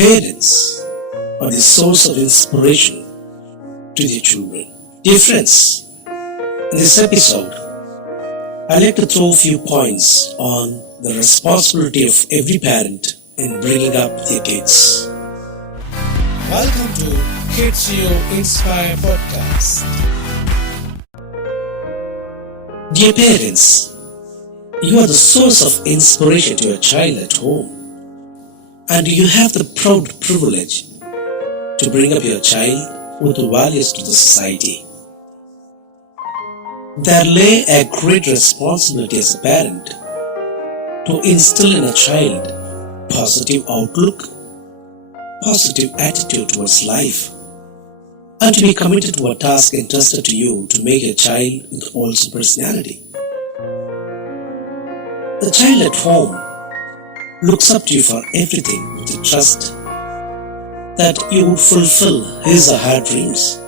Parents are the source of inspiration to their children. Dear friends, in this episode, I'd like to throw a few points on the responsibility of every parent in bringing up their kids. Welcome to Kidzrio Inspire Podcast. Dear parents, you are the source of inspiration to your child at home, and you have the proud privilege to bring up your child with values to the society. There lay a great responsibility as a parent to instill in a child positive outlook, positive attitude towards life, and to be committed to a task entrusted to you to make a child with wholesome personality. The child at home looks up to you for everything with the trust that you would fulfill his or her dreams.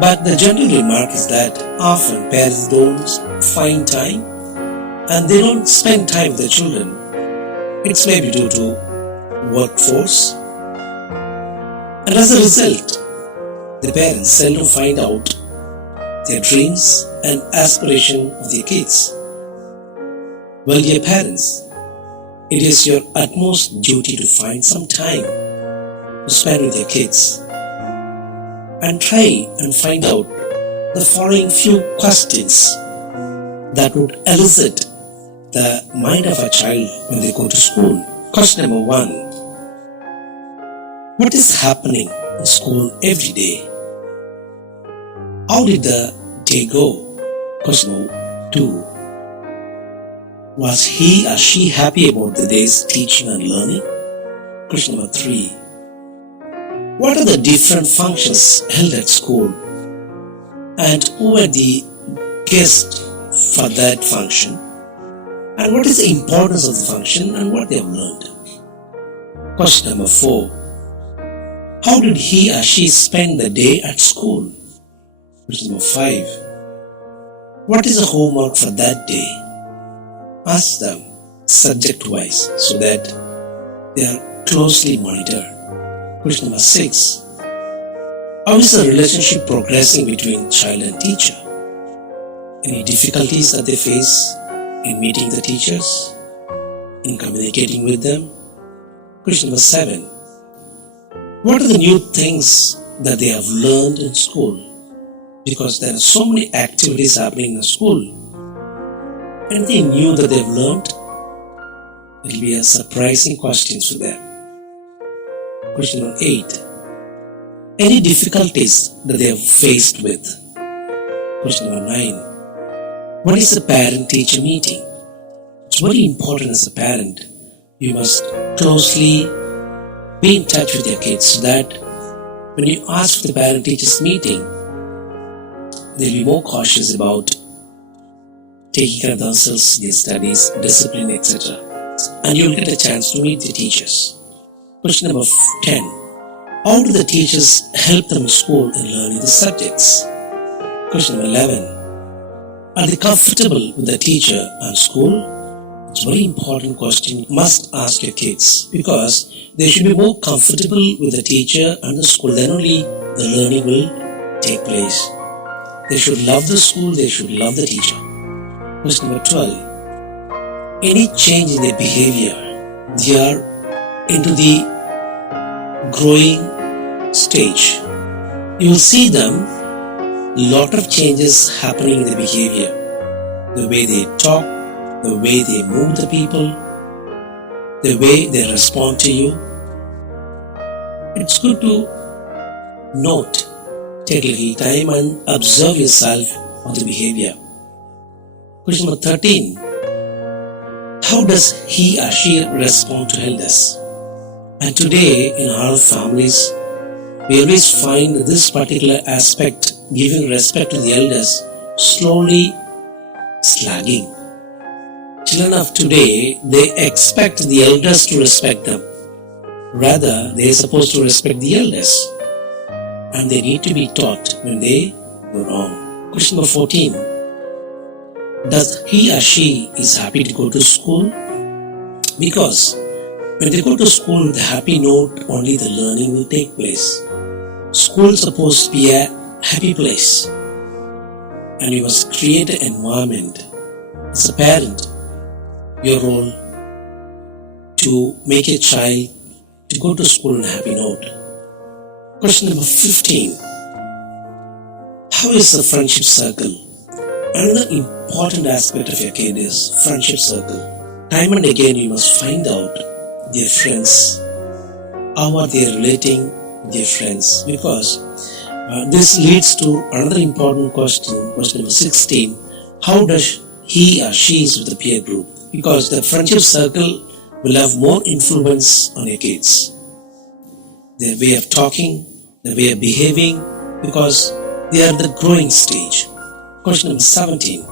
But the general remark is that often parents don't find time and they don't spend time with their children. It's maybe due to workforce. And as a result, the parents seldom find out their dreams and aspirations of their kids. Well, dear parents, it is your utmost duty to find some time to spend with your kids and try and find out the following few questions that would elicit the mind of a child when they go to school. Question number 1. What is happening in school every day? How did the day go? Question number 2. Was he or she happy about the day's teaching and learning? Question number 3. What are the different functions held at school? And who were the guests for that function? And what is the importance of the function and what they have learned? Question number 4. How did he or she spend the day at school? Question number 5. What is the homework for that day? Ask them subject-wise so that they are closely monitored. Question number 6. How is the relationship progressing between child and teacher? Any difficulties that they face in meeting the teachers, in communicating with them? Question number 7. What are the new things that they have learned in school? Because there are so many activities happening in the school. Anything new that they've learned? It will be a surprising question for them. Question number 8. Any difficulties that they have faced with? Question number 9. What is a parent-teacher meeting? It's very important as a parent. You must closely be in touch with your kids so that when you ask for the parent-teachers meeting, they'll be more cautious about taking care of themselves, their studies, discipline, etc. And you'll get a chance to meet the teachers. Question number 10. How do the teachers help them in school in learning the subjects? Question number 11. Are they comfortable with the teacher and school? It's a very important question you must ask your kids because they should be more comfortable with the teacher and the school. Then only the learning will take place. They should love the school, they should love the teacher. Question number 12. Any change in their behavior? They are into the growing stage. You will see them, lot of changes happening in their behavior. The way they talk, the way they move the people, the way they respond to you. It's good to note, take a little time and observe yourself on the behavior. Question number 13. How does he or she respond to elders? And today in our families, we always find this particular aspect, giving respect to the elders, slowly slagging. Children of today, they expect the elders to respect them. Rather, they are supposed to respect the elders. And they need to be taught when they go wrong. Question number 14. Does he or she is happy to go to school? Because When they go to school with a happy note, only the learning will take place. School is supposed to be a happy place, and you must create an environment. As a parent, your role to make a child to go to school on a happy note. Question number 15. How is the friendship circle? Another important aspect of your kid is friendship circle. Time and again you must find out their friends. How are they relating with their friends? Because this leads to another important question, question number 16. How does he or she is with the peer group? Because the friendship circle will have more influence on your kids. Their way of talking, their way of behaving, because they are the growing stage. Question number 17.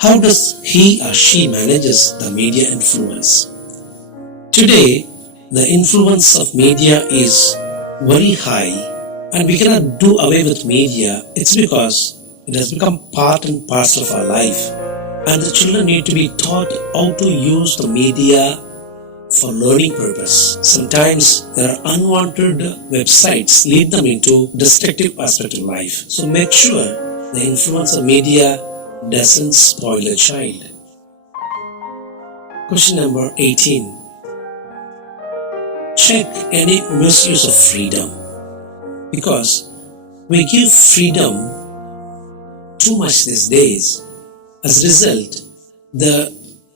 How does he or she manages the media influence? Today, the influence of media is very high, and we cannot do away with media. It's because it has become part and parcel of our life, and the children need to be taught how to use the media for learning purpose. Sometimes there are unwanted websites lead them into destructive aspect of life. So make sure the influence of media doesn't spoil a child. Question number 18. Check any misuse of freedom. Because we give freedom too much these days. As a result, the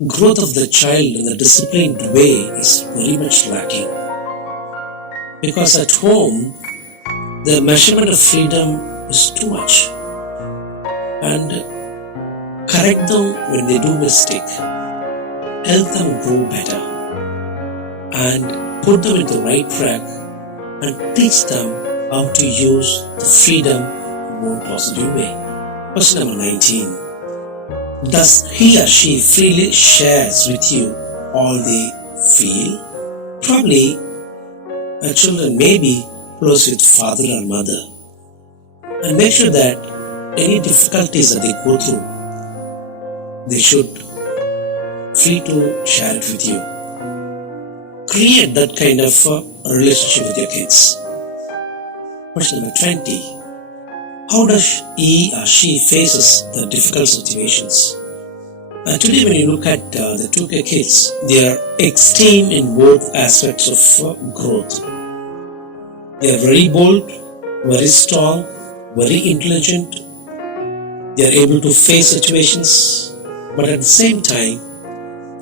growth of the child in a disciplined way is very much lacking. Because at home, the measurement of freedom is too much. And correct them when they do mistake. Help them grow better. And put them in the right track and teach them how to use the freedom in a more positive way. Question number 19. Does he or she freely shares with you all they feel? Probably children may be close with father or mother. And make sure that any difficulties that they go through, they should free to share it with you. Create that kind of relationship with your kids. Question number 20. How does he or she faces the difficult situations? Today when you look at the 2K kids, they are extreme in both aspects of growth. They are very bold, very strong, very intelligent. They are able to face situations, but at the same time,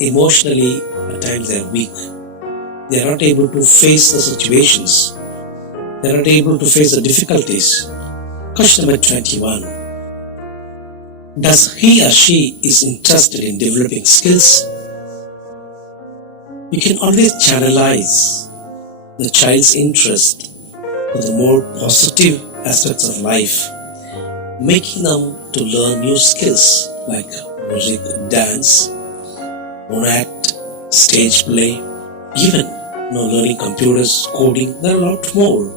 emotionally, at times they are weak. They are not able to face the situations. They are not able to face the difficulties. Question number 21. Does he or she is interested in developing skills? You can always channelize the child's interest for the more positive aspects of life, making them to learn new skills like music, dance, mono-act, stage play, even learning computers, coding. There are a lot more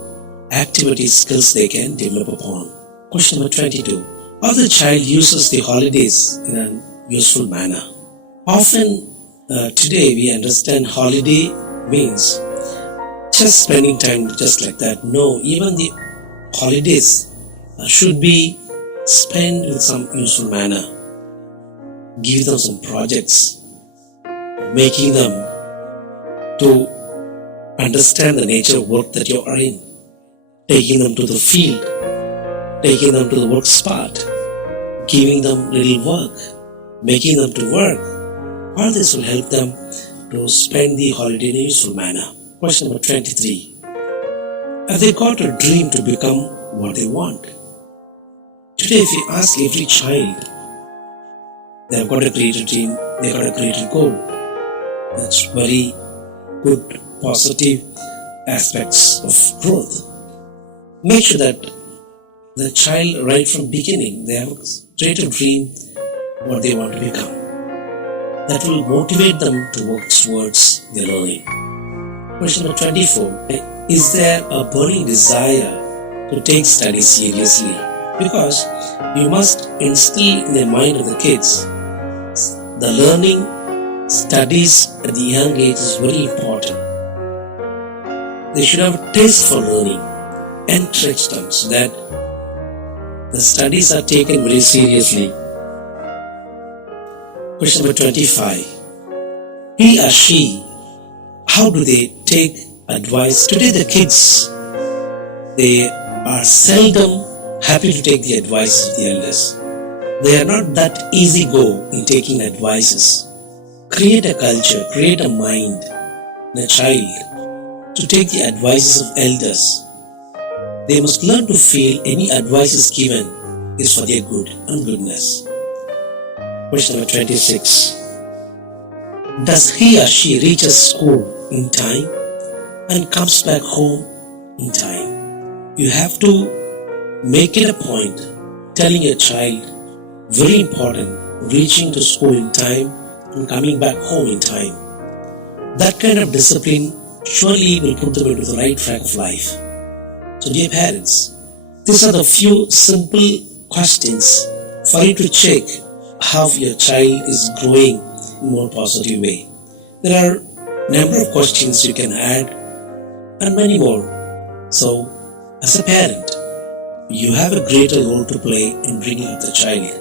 activity skills they can develop upon. Question number 22. How the child uses the holidays in a useful manner. Often today we understand holiday means just spending time just like that. No, even the holidays should be spent with some useful manner. Give them some projects, making them to understand the nature of work that you are in. Taking them to the field, taking them to the work spot, giving them little work, making them to work. All this will help them to spend the holiday in a useful manner. Question number 23. Have they got a dream to become what they want? Today if you ask every child, they have got a greater dream, they have got a greater goal. That's very good, positive aspects of growth. Make sure that the child right from beginning, they have a greater dream what they want to become. That will motivate them to work towards their learning. Question number 24. Is there a burning desire to take studies seriously? Because you must instill in the mind of the kids the learning Studies at the young age is very important. They should have a taste for learning. Encourage them so that the studies are taken very seriously. Question number 25. He or she, how do they take advice? Today the kids, they are seldom happy to take the advice of the elders. They are not that easy go in taking advices. Create a culture, create a mind in a child to take the advices of elders. They must learn to feel any advice is given is for their good and goodness. Question number 26. Does he or she reaches school in time and comes back home in time? You have to make it a point telling your child, very important, reaching to school in time and coming back home in time. That kind of discipline surely will put them into the right track of life. So dear parents, these are the few simple questions for you to check how your child is growing in a more positive way. There are a number of questions you can add and many more. So as a parent, you have a greater role to play in bringing up the child.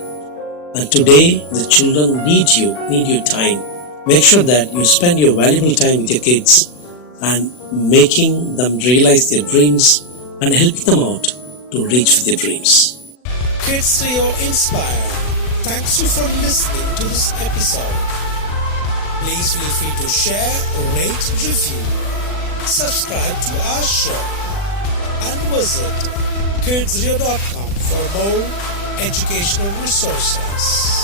And today the children need you, need your time. Make sure that you spend your valuable time with your kids and making them realize their dreams and help them out to reach their dreams. Kidzrio Inspire. Thanks you for listening to this episode. Please feel free to share, rate, review, subscribe to our show, and visit Kidzrio.com for more educational resources.